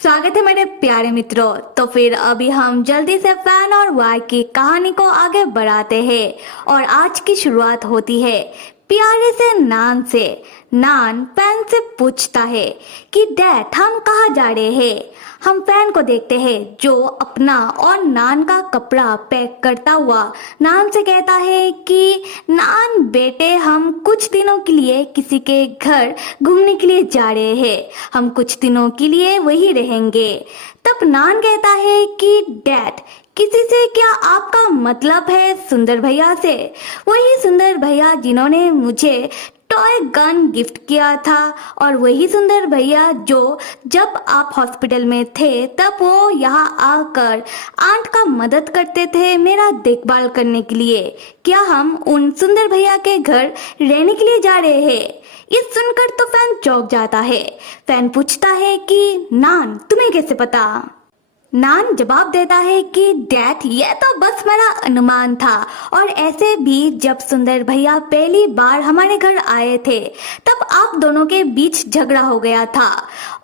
स्वागत है मेरे प्यारे मित्रों। तो फिर अभी हम जल्दी से फैन और वाई की कहानी को आगे बढ़ाते हैं और आज की शुरुआत होती है प्यारे से नान से। नान फैन से पूछता है कि डैड हम कहाँ जा रहे हैं। हम फैन को देखते हैं जो अपना और नान का कपड़ा पैक करता हुआ नान से कहता है कि नान बेटे हम कुछ दिनों के लिए किसी के घर घूमने के लिए जा रहे हैं, हम कुछ दिनों के लिए वही रहेंगे। तब नान कहता है कि डैड किसी से क्या आपका मतलब है? सुंदर भैया से, वही सुंदर भैया जिन्होंने मुझे टॉय गन गिफ्ट किया था और वही सुंदर भैया जो जब आप हॉस्पिटल में थे तब वो यहाँ आकर आंट का मदद करते थे मेरा देखभाल करने के लिए। क्या हम उन सुंदर भैया के घर रहने के लिए जा रहे हैं? ये सुनकर तो फैन चौंक जाता है। फैन पूछता है कि नान तुम्हें कैसे पता? नान जवाब देता है कि डैड ये तो बस मेरा अनुमान था और ऐसे भी जब सुंदर भैया पहली बार हमारे घर आए थे तब आप दोनों के बीच झगड़ा हो गया था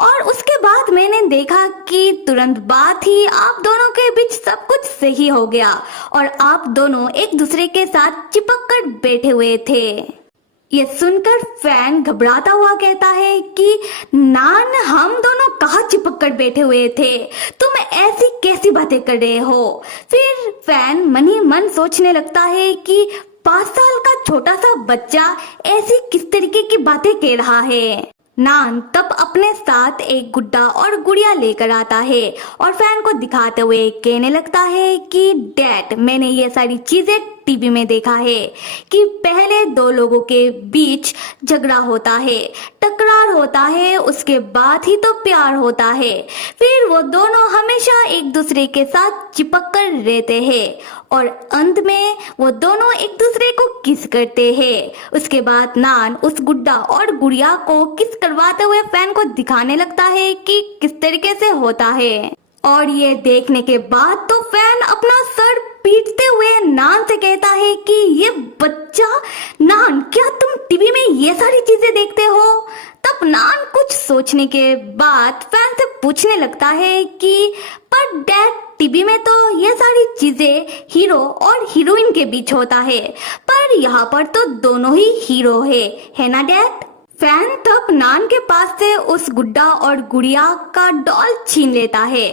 और उसके बाद मैंने देखा कि तुरंत बाद ही आप दोनों के बीच सब कुछ सही हो गया और आप दोनों एक दूसरे के साथ चिपक कर बैठे हुए थे। ये सुनकर फैन घबराता हुआ कहता है कि नान हम दोनों कहाँ चिपक कर बैठे हुए थे, तुम ऐसी कैसी बातें कर रहे हो? फिर फैन मन ही मन सोचने लगता है कि 5 साल का छोटा सा बच्चा ऐसी किस तरीके की बातें कह रहा है। नान तब अपने साथ एक गुड्डा और गुड़िया लेकर आता है और फैन को दिखाते हुए कहने लगता है कि डैड मैंने ये सारी चीजें टीवी में देखा है कि पहले दो लोगों के बीच झगड़ा होता है, टकरार होता है, उसके बाद ही तो प्यार होता है, फिर वो दोनों हमेशा एक दूसरे के साथ चिपक कर रहते हैं और अंत में वो दोनों एक दूसरे को किस करते हैं। उसके बाद नान उस गुड्डा और गुड़िया को किस करवाते हुए फैन को दिखाने लगता है कि किस तरीके से होता है और ये देखने के बाद तो फैन अपना सर पीटते हुए नान से कहता है कि ये बच्चा, नान क्या तुम टीवी में ये सारी चीजें देखते हो? तब नान कुछ सोचने के बाद फैन से पूछने लगता है कि पर डैड टीवी में तो ये सारी चीजें हीरो और हीरोइन के बीच होता है, पर यहाँ पर तो दोनों ही हीरो है ना डैड? फैन तब नान के पास से उस गुड्डा और गुड़िया का डॉल छीन लेता है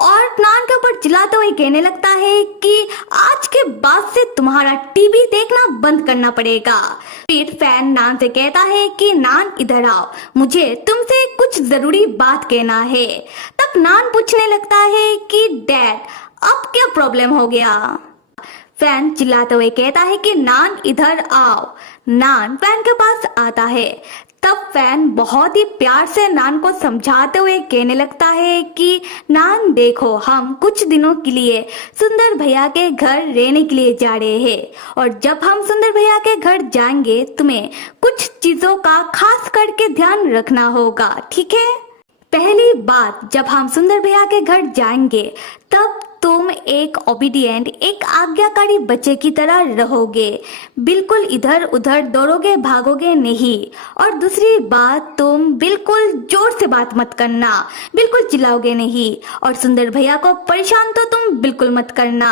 और नान के ऊपर चिल्लाते हुए कहने लगता है कि आज के बाद से तुम्हारा टीवी देखना बंद करना पड़ेगा। फिर फैन नान से कहता है कि नान इधर आओ, मुझे तुमसे कुछ जरूरी बात कहना है। तब नान पूछने लगता है कि डैड अब क्या प्रॉब्लम हो गया? फैन चिल्लाते हुए कहता है कि नान इधर आओ। नान फैन के पास आता है। तब फैन बहुत ही प्यार से नान को समझाते हुए कहने लगता है कि नान देखो हम कुछ दिनों के लिए सुंदर भैया के घर रहने के लिए जा रहे हैं और जब हम सुंदर भैया के घर जाएंगे तुम्हें कुछ चीजों का खास करके ध्यान रखना होगा, ठीक है? पहली बात, जब हम सुंदर भैया के घर जाएंगे तब तुम एक ओबीडिएंट, एक आज्ञाकारी बच्चे की तरह रहोगे, बिल्कुल इधर उधर दौड़ोगे भागोगे नहीं। और दूसरी बात, तुम बिल्कुल जोर से बात मत करना, बिल्कुल चिल्लाओगे नहीं और सुंदर भैया को परेशान तो तुम बिल्कुल मत करना।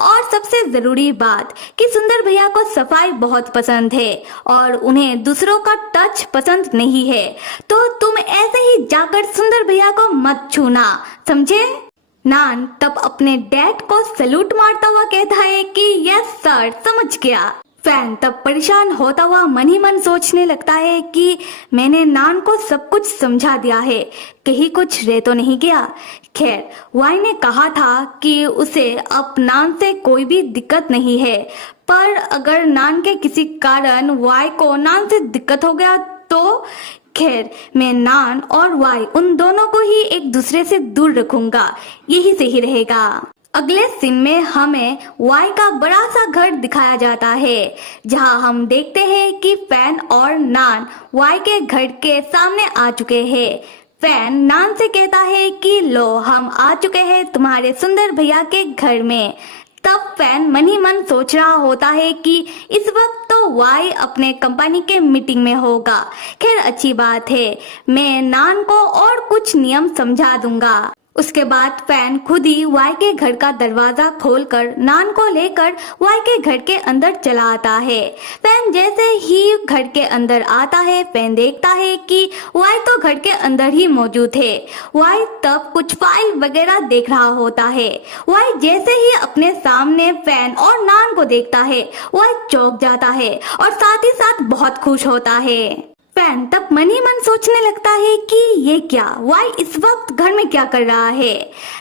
और सबसे जरूरी बात कि सुंदर भैया को सफाई बहुत पसंद है और उन्हें दूसरों का टच पसंद नहीं है, तो तुम ऐसे ही जाकर सुंदर भैया को मत छूना, समझे? नान तब अपने डैड को सैल्यूट मारता हुआ कहता है कि यस सर, समझ गया। फैन तब परेशान होता हुआ मन ही मन सोचने लगता है कि मैंने नान को सब कुछ समझा दिया है, कहीं कुछ रह तो नहीं गया। खैर, वाई ने कहा था कि उसे अब नान से कोई भी दिक्कत नहीं है, पर अगर नान के किसी कारण वाई को नान से दिक्कत हो गया तो खैर मैं नान और वाई उन दोनों को ही एक दूसरे से दूर रखूंगा, यही सही रहेगा। अगले सीन में हमें वाई का बड़ा सा घर दिखाया जाता है जहां हम देखते हैं कि फैन और नान वाई के घर के सामने आ चुके हैं। फैन नान से कहता है कि लो हम आ चुके हैं तुम्हारे सुंदर भैया के घर में। तब फैन मन ही मन सोच रहा होता है कि इस वक्त तो वाई अपने कंपनी के मीटिंग में होगा। खैर अच्छी बात है, मैं नान को और कुछ नियम समझा दूंगा। उसके बाद फैन खुद ही वाई के घर का दरवाजा खोलकर नान को लेकर वाई के घर के अंदर चला आता है। फैन जैसे ही घर के अंदर आता है, फैन देखता है कि वाई तो घर के अंदर ही मौजूद है। वाई तब कुछ फाइल वगैरह देख रहा होता है। वाई जैसे ही अपने सामने फैन और नान को देखता है, वाई चौंक जाता है और साथ ही साथ बहुत खुश होता है। फैन तब मन ही मन सोचने लगता है कि ये क्या, वाई इस वक्त घर में क्या कर रहा है।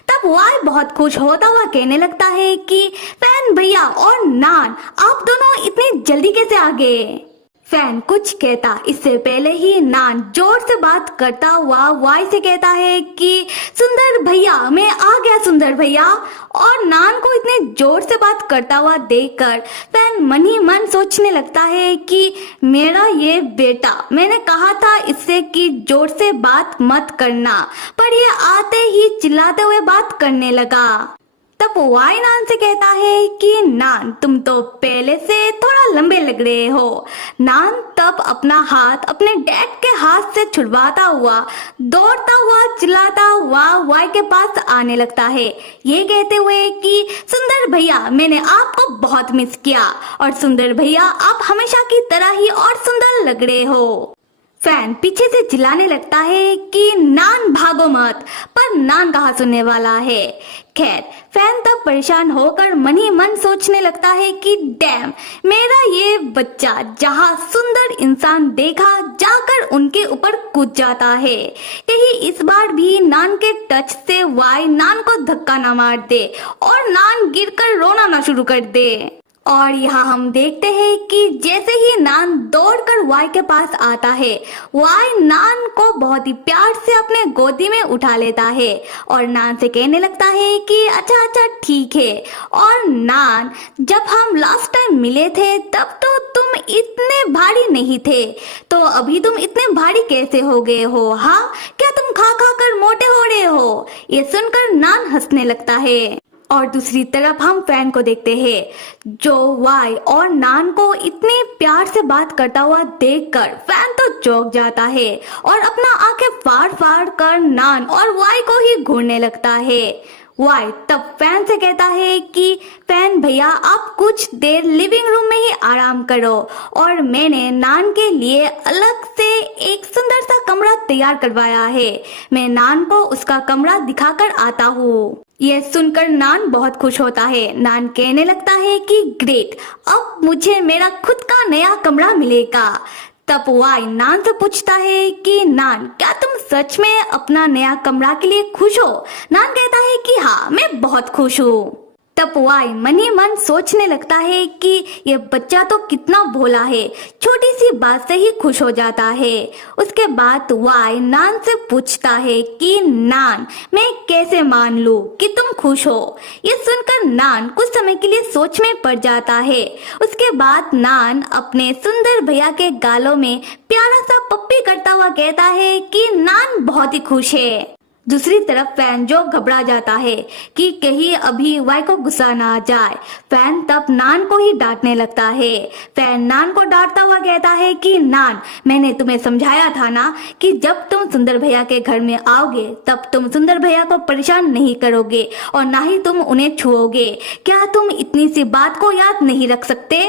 तब वाई बहुत खुश होता हुआ कहने लगता है कि फैन भैया और नान, आप दोनों इतनी जल्दी कैसे आ गए। फैन कुछ कहता इससे पहले ही नान जोर से बात करता हुआ वाई से कहता है कि सुंदर भैया, मैं आ गया सुंदर भैया। और नान को इतने जोर से बात करता हुआ देखकर फैन मन ही मन सोचने लगता है कि मेरा ये बेटा, मैंने कहा था इससे कि जोर से बात मत करना, पर ये आते ही चिल्लाते हुए बात करने लगा। तब वाई नान से कहता है कि नान, तुम तो पहले से थोड़ा लंबे लग रहे हो। नान तब अपना हाथ अपने डैड के हाथ से छुड़वाता हुआ दौड़ता हुआ चिल्लाता हुआ वाई के पास आने लगता है, ये कहते हुए कि सुंदर भैया, मैंने आपको बहुत मिस किया और सुंदर भैया आप हमेशा की तरह ही और सुंदर लग रहे हो। फैन पीछे से चिल्लाने लगता है कि नान भागो मत, पर नान कहाँ सुनने वाला है। खैर फैन तब परेशान होकर मन ही मन सोचने लगता है कि डैम, मेरा ये बच्चा जहाँ सुंदर इंसान देखा जाकर उनके ऊपर कूद जाता है। कहीं इस बार भी नान के टच से वाई नान को धक्का ना मार दे और नान गिरकर रोना ना शुरू कर दे। और यहाँ हम देखते हैं कि जैसे ही नान दौड़कर वाई के पास आता है, वाई नान को बहुत ही प्यार से अपने गोदी में उठा लेता है और नान से कहने लगता है कि अच्छा अच्छा ठीक है। और नान, जब हम लास्ट टाइम मिले थे तब तो तुम इतने भारी नहीं थे, तो अभी तुम इतने भारी कैसे हो गए हो। हाँ, क्या तुम खा खा कर मोटे हो रहे हो। ये सुनकर नान हंसने लगता है। और दूसरी तरफ हम फैन को देखते हैं जो वाई और नान को इतने प्यार से बात करता हुआ देखकर फैन तो चौंक जाता है और अपना आंखें फाड़ फाड़ कर नान और वाई को ही घूरने लगता है। वाई तब फैन से कहता है कि फैन भैया, आप कुछ देर लिविंग रूम में ही आराम करो और मैंने नान के लिए अलग से एक सुंदर सा कमरा तैयार करवाया है। मैं नान को उसका कमरा दिखाकर आता हूँ। यह सुनकर नान बहुत खुश होता है। नान कहने लगता है कि ग्रेट, अब मुझे मेरा खुद का नया कमरा मिलेगा। तब वाई नान से पूछता है कि नान, क्या तुम सच में अपना नया कमरा के लिए खुश हो। नान कहता है कि हाँ, मैं बहुत खुश हूँ। तब वाई मन ही मन सोचने लगता है कि यह बच्चा तो कितना भोला है, छोटी सी बात से ही खुश हो जाता है। उसके बाद वाई नान से पूछता है कि नान, मैं कैसे मान लूं कि तुम खुश हो। ये सुनकर नान कुछ समय के लिए सोच में पड़ जाता है। उसके बाद नान अपने सुंदर भैया के गालों में प्यारा सा पप्पी करता हुआ कहता है कि नान बहुत ही खुश है। दूसरी तरफ फैन जो घबरा जाता है कि कहीं अभी वाई को गुस्सा ना आ जाए। फैन तब नान को ही डांटने लगता है। फैन नान को डांटता हुआ कहता है कि नान, मैंने तुम्हें समझाया था ना कि जब तुम सुंदर भैया के घर में आओगे तब तुम सुंदर भैया को परेशान नहीं करोगे और ना ही तुम उन्हें छुओगे। क्या तुम इतनी सी बात को याद नहीं रख सकते।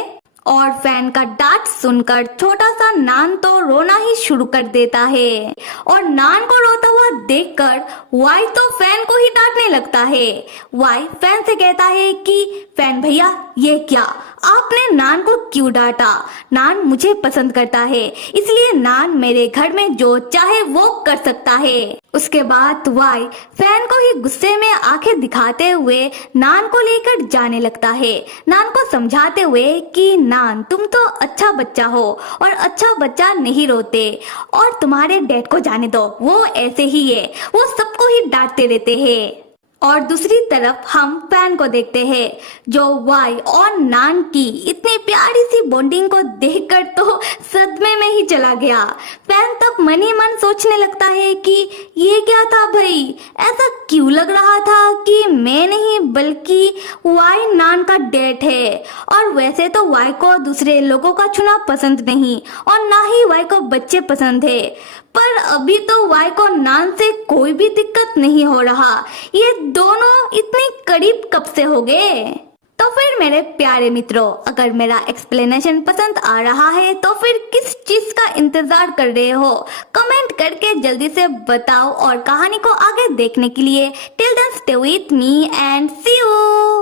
और फैन का डांट सुनकर छोटा सा नान तो रोना ही शुरू कर देता है। और नान को रोता हुआ देखकर वाई तो फैन को ही डांटने लगता है। वाई फैन से कहता है कि फैन भैया, ये क्या, आपने नान को क्यों डांटा। नान मुझे पसंद करता है, इसलिए नान मेरे घर में जो चाहे वो कर सकता है। उसके बाद वाई फैन को ही गुस्से में आंखें दिखाते हुए नान को लेकर जाने लगता है, नान को समझाते हुए कि नान, तुम तो अच्छा बच्चा हो और अच्छा बच्चा नहीं रोते, और तुम्हारे डैड को जाने दो, वो ऐसे ही है, वो सबको ही डांटते रहते हैं। और दूसरी तरफ हम फैन को देखते हैं जो वाई और नान की इतनी प्यारी सी बॉन्डिंग को देखकर तो सदमे में ही चला गया। फैन तब मन ही मन सोचने लगता है कि ये क्या था भाई, ऐसा क्यों लग रहा था कि मैं नहीं बल्कि वाई नान का डेट है। और वैसे तो वाई को दूसरे लोगों का छूना पसंद नहीं और ना ही वाई को बच्चे पसंद है, पर अभी तो वाई को नान से कोई भी दिक्कत नहीं हो रहा। ये दोनों इतनी करीब कब से हो गए। तो फिर मेरे प्यारे मित्रों, अगर मेरा एक्सप्लेनेशन पसंद आ रहा है तो फिर किस चीज का इंतजार कर रहे हो, कमेंट करके जल्दी से बताओ। और कहानी को आगे देखने के लिए till then stay with me and see you.